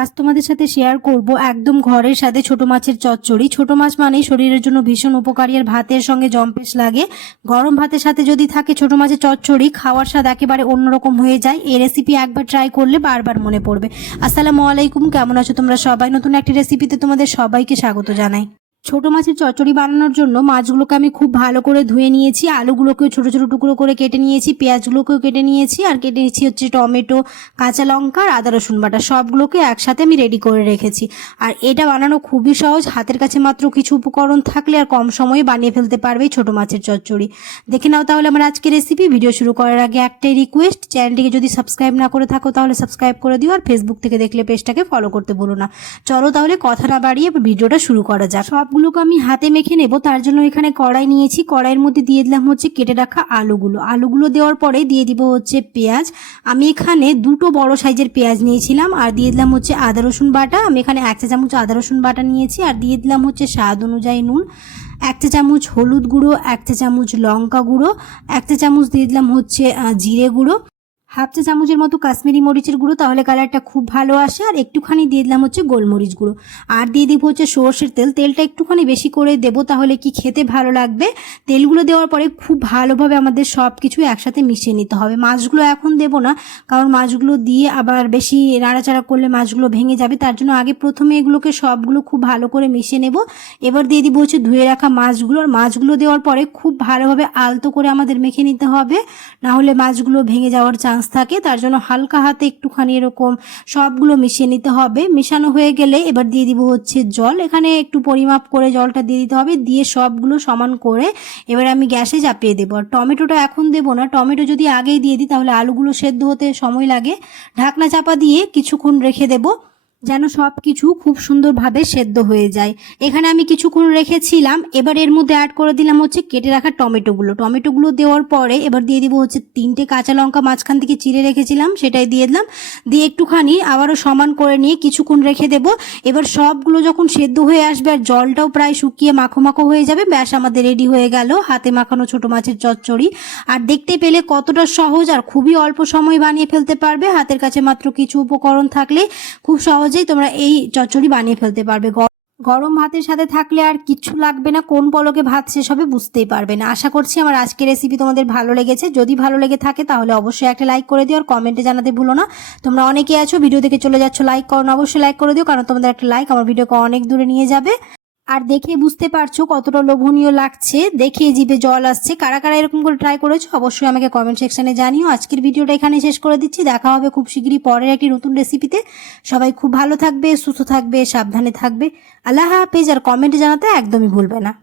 আজ তোমাদের সাথে শেয়ার করব একদম ঘরের সাথে ছোট মাছের চচ্চড়ি। ছোট মাছ মানে শরীরের জন্য ভীষণ উপকারী আর ভাতের সঙ্গে জম্পেশ লাগে। গরম ভাতের সাথে যদি থাকে ছোট মাছের চচ্চড়ি, খাওয়ার স্বাদ একেবারে অন্যরকম হয়ে যায়। এই রেসিপি একবার ট্রাই করলে বারবার মনে পড়বে। আসসালামু আলাইকুম, কেমন আছো তোমরা সবাই? নতুন একটি রেসিপিতে তোমাদের সবাইকে স্বাগত জানাই। ছোট মাছের চচ্চড়ি বানানোর জন্য মাছগুলোকে আমি খুব ভালো করে ধুয়ে নিয়েছি, আলুগুলোকেও ছোট ছোট টুকরো করে কেটে নিয়েছি, পেঁয়াজগুলোকেও কেটে নিয়েছি, আর কেটে নিয়েছি হচ্ছে টমেটো, কাঁচা লঙ্কা আর আদা রসুন বাটা। সবগুলোকে একসাথে আমি রেডি করে রেখেছি। আর এটা বানানো খুবই সহজ, হাতের কাছে মাত্র কিছু উপকরণ থাকলে আর কম সময়ে বানিয়ে ফেলতে পারবে ছোট মাছের চচ্চড়ি। দেখে নাও তাহলে আমার আজকের রেসিপি ভিডিও শুরু করার আগে একটাই রিকোয়েস্ট চ্যানেলটিকে যদি সাবস্ক্রাইব না করে থাকো তাহলে সাবস্ক্রাইব করে দিও, আর ফেসবুক থেকে দেখলে পেজটাকে ফলো করতে বলো না। চলো তাহলে কথা না বাড়িয়ে ভিডিওটা শুরু করা যাক। সবগুলোকে আমি হাতে মেখে নেব, তার জন্য এখানে কড়াই নিয়েছি। কড়াইয়ের মধ্যে দিয়ে দিলাম হচ্ছে কেটে রাখা আলুগুলো। আলুগুলো দেওয়ার পরে দিয়ে দিব হচ্ছে পেঁয়াজ। আমি এখানে দুটো বড় সাইজের পেঁয়াজ নিয়েছিলাম, আর দিয়ে দিলাম হচ্ছে আদা, রসুন বাটা। আমি এখানে এক চা চামচ আদা, রসুন বাটা নিয়েছি, আর দিয়ে দিলাম হচ্ছে স্বাদ অনুযায়ী নুন। এক চা চামচ হলুদ গুঁড়ো, এক চা চামচ লঙ্কা গুঁড়ো, এক চা চামচ দিয়ে দিলাম হচ্ছে জিরে গুঁড়ো। হাফ চা চামচের মতো কাশ্মীরি মরিচের গুঁড়ো, তাহলে কালারটা খুব ভালো আসে। আর একটুখানি দিয়ে দিলাম হচ্ছে গোলমরিচ গুঁড়ো। আর দিয়ে দিব হচ্ছে সর্ষের তেল। তেলটা একটুখানি বেশি করে দেবো, তাহলে কি খেতে ভালো লাগবে? তেলগুলো দেওয়ার পরে খুব ভালোভাবে আমাদের সব কিছু একসাথে মিশিয়ে নিতে হবে। মাছগুলো এখন দেবো না, কারণ মাছগুলো দিয়ে আবার বেশি নাড়াচাড়া করলে মাছগুলো ভেঙে যাবে। তার জন্য আগে প্রথমে এগুলোকে সবগুলো খুব ভালো করে মিশিয়ে নেব। এবার দিয়ে দিব হচ্ছে ধুয়ে রাখা মাছগুলো। আর মাছগুলো দেওয়ার পরে খুব ভালোভাবে আলতো করে আমাদের মেখে নিতে হবে। না হলে মাছগুলো ভেঙে যাওয়ার চান্স থাকে, তার জন্য হালকা হাতে একটুখানি এরকম সবগুলো মিশিয়ে নিতে হবে। মেশানো হয়ে গেলে এবার দিয়ে দিব হচ্ছে জল। এখানে একটু পরিমাপ করে জলটা দিয়ে দিতে হবে, দিয়ে সবগুলো সমান করে এবার আমি গ্যাসে চাপিয়ে দেবো। আর টমেটোটা এখন দেবো না, টমেটো যদি আগেই দিয়ে দিই তাহলে আলুগুলো সেদ্ধ হতে সময় লাগে। ঢাকনা চাপা দিয়ে কিছুক্ষণ রেখে দেবো। যেন সব কিছু খুব সুন্দরভাবে সেদ্ধ হয়ে যায়। এখানে আমি কিছুক্ষণ রেখেছিলাম। এবার এর মধ্যে অ্যাড করে দিলাম হচ্ছে কেটে রাখা টমেটোগুলো। টমেটোগুলো দেওয়ার পরে এবার দিয়ে দিব হচ্ছে তিনটে কাঁচা লঙ্কা মাঝখান থেকে চিড়ে রেখেছিলাম, সেটাই দিয়ে দিলাম। দিয়ে একটুখানি আবারও সমান করে নিয়ে কিছুক্ষণ রেখে দেব। এবার সবগুলো যখন সেদ্ধ হয়ে আসবে আর জলটাও প্রায় শুকিয়ে মাখো মাখো হয়ে যাবে, ব্যাস আমাদের রেডি হয়ে গেল হাতে মাখানো ছোট মাছের চচ্চড়ি। আর দেখতে পেলে কতটা সহজ আর খুবই অল্প সময় বানিয়ে ফেলতে পারবে। হাতের কাছে মাত্র কিছু উপকরণ থাকলে খুব সহজেই তোমরা এই চচ্চড়ি বানিয়ে ফেলতে পারবে। গরম ভাতের সাথে থাকলে আর কিচ্ছু লাগবে না, কোন পলকে ভাত শেষ হবে বুঝতেই পারবে না। আশা করছি আমার আজকের রেসিপি তোমাদের ভালো লেগেছে। যদি ভালো লেগে থাকে তাহলে অবশ্যই একটা লাইক করে দিও আর কমেন্টে জানাতে ভুলো না। তোমরা অনেকে আছো ভিডিও দেখে চলে যাচ্ছ লাইক করো অবশ্যই লাইক করে দিও, কারণ তোমাদের একটা লাইক আমার ভিডিওকে অনেক দূরে নিয়ে যাবে। আর দেখে বুঝতে পারছ কতটা লোভনীয় লাগছে। দেখে জিভে জল আসছে। কারা কারা এরকম করে ট্রাই করেছ অবশ্যই আমাকে কমেন্ট সেকশনে জানিও। আজকের ভিডিওটা এখানে শেষ করে দিচ্ছি। দেখা হবে খুব শীঘ্রই পরের একটি নতুন রেসিপিতে সবাই খুব ভালো থাকবে, সুস্থ থাকবে, সাবধানে থাকবে। আল্লাহ হাফেজ। আর কমেন্টে জানাতে একদমই ভুলবে না।